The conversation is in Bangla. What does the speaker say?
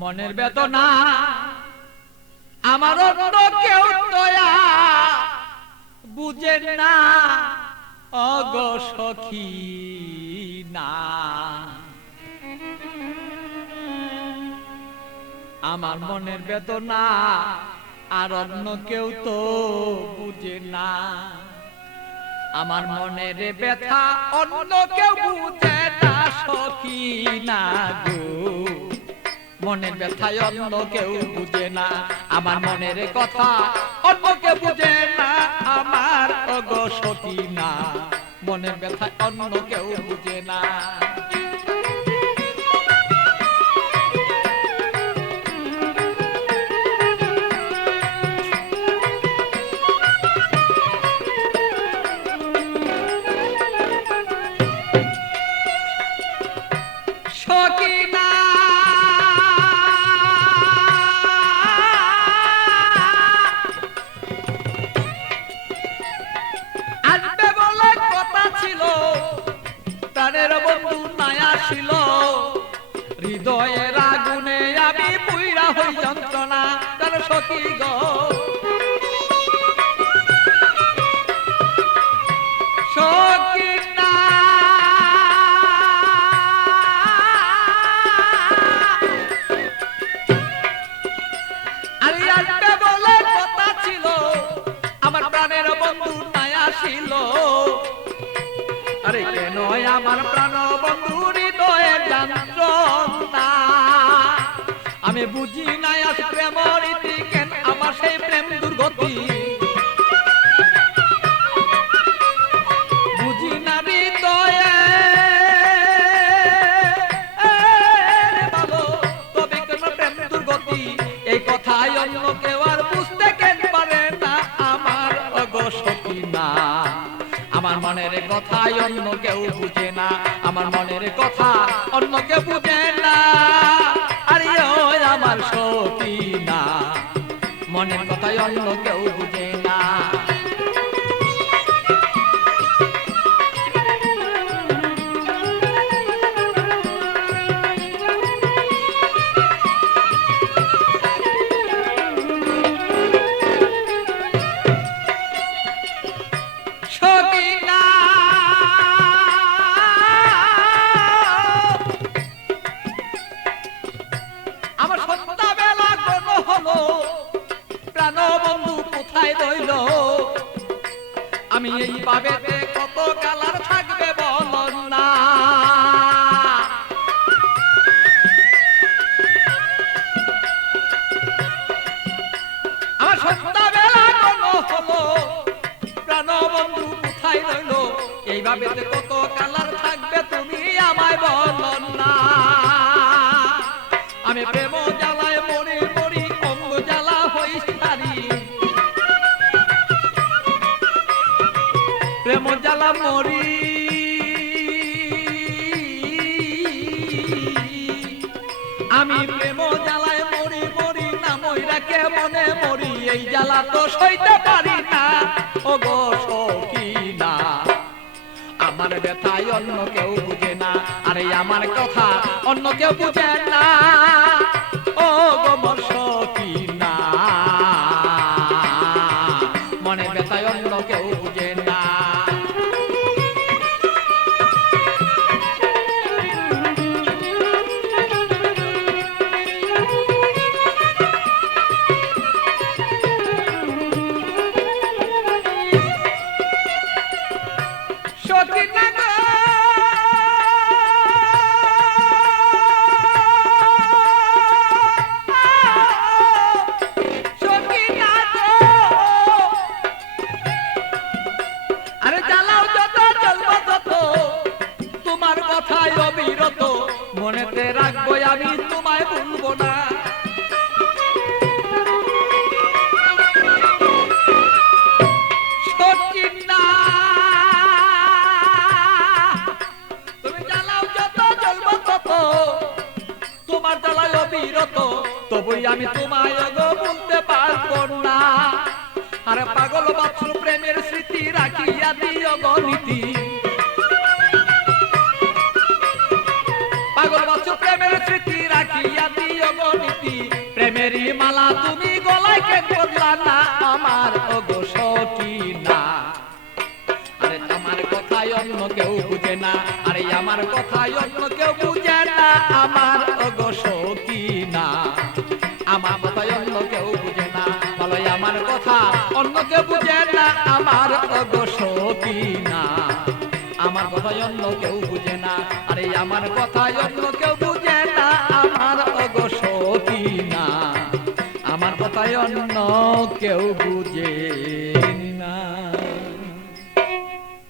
মনের বেদনা আমার অন্য কেউ দয়া বুঝে না অগো সখী না। আমার মনের বেদনা আর অন্য কেউ তো বুঝে না। আমার মনের ব্যথা অন্য কেউ বুঝে না সখী না গো। মনের ব্যথায় অন্য কেউ বুঝে না, আমার মনের কথা অন্য কেউ বুঝে না আমার অগো সখী না। মনের ব্যথায় অন্য কেউ বুঝে না। সখী না আসবে বলে কথা ছিল, প্রাণের বন্ধু নাই আসিল। হৃদয়ের আগুনে আমি পুইরা হই যন্ত্রণা তার সখী গো। সখী না আরে আসবে বলে কথা ছিল, আমার প্রাণের বন্ধু নাই আসিল। আরে কেন আমার প্রাণ বন্ধু হৃদয়ের যন্ত্রণা আমি বুঝি নাই আজ প্রেম রীতি কেন আমার সেই প্রেম দুর্গতি। বুঝি না হৃদয়ে ভালো তবে কেন প্রেম দুর্গতি। এই কথাই অন্য কেউ আর বুঝতে কেন পারে না আমার অগো সখী না। আমার মনের কথাই অন্য কেউ বুঝে না, আমার মনের কথা অন্য কেউ বুঝে না। আরে ওই আমার সখী না, মনের কথাই অন্য কেউ বুঝে না। সখী না আমার সন্ধ্যাবেলা গণ হলো, প্রাণ বন্ধু কোথায় রইল। আমি এই ভাবেতে কত কালার থাকবে বল না। আমার সন্ধ্যাবেলা গণ হলো, প্রাণ বন্ধু কোথায় রইল। এই ভাবেতে কত কালার থাকবে তুমি আমায় বল না। আমি প্রেম জ্বালায় মরি মরি অঙ্গ জ্বালা হই সারি। প্রেম জ্বালা মরি আমি প্রেম জ্বালায় মরি মরি না মইরা কে মনে মরি। এই জ্বালা তো সইতে পারি না ওগো সখী না। আমার ব্যথায় অন্য কেউ বুঝে না, আরে আমার কথা অন্য কেউ বুঝে না ও গো মোর সখী না। মনের ব্যথায় অন্য কেউ বুঝে না। সখী না গো সখী না গো আরে জ্বালাও যত জ্বলবো তত তোমার কথায় অবিরত। মনেতে রাখবো আমি তোমায় ভুলবো না। সখী না তুমি জ্বালাও যত জ্বলবো তত তোমার জ্বালায় অবিরত। তবুই আমি তোমায় গো বলতে পারবো না। আরে পাগল বাছুর প্রেমের স্মৃতি রাখিয়া দিও গো নীতি। পাগল বাছুর প্রেমের স্মৃতি রাখিয়া দিও গো নীতি। করলা না আমার ওগো সখী না। আরে আমার কথায় অন্য কেউ বুঝে না, আরে আমার কথায় অন্য কেউ বুঝে না আমার ওগো সখী না। আমার কথায় অন্য কেউ বুঝে না, বলো আমার কথা অন্য কেউ বুঝে না আমার ওগো সখী না। আমার কথায় অন্য কেউ বুঝে না, আরে আমার কথায় অন্য কেউ বুঝে না আমার ওগো সখী না। আমার কথায় অন্য কেউ বুঝে